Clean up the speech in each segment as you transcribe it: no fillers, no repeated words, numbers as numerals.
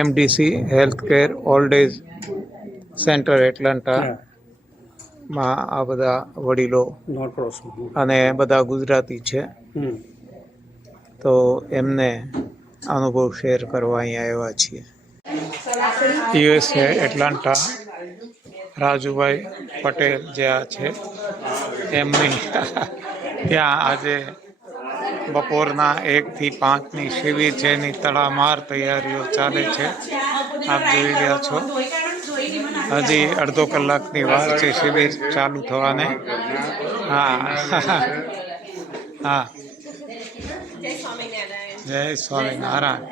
MDC health care old age centre એટલાન્ટામાં આ બધા વડીલો અને બધા ગુજરાતી છે, તો એમને અનુભવ શેર કરવા અહીંયા આવ્યા છીએ. યુએસએ એટલાન્ટા રાજુભાઈ પટેલ જે આ છે એમની ત્યાં આજે બપોરના 1 થી 5ની શિબિર છે, એની તડામાર તૈયારીઓ ચાલે છે. આપ જોઈ રહ્યા છો, હજી અડધો કલાકની વાર છે શિબિર ચાલુ થવાને. હા હા, જય Swaminarayan.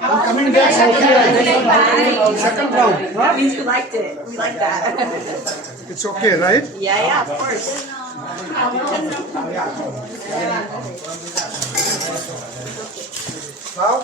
I'm coming back second round. We liked it. We like that. It's okay, right? Yeah, of course. હા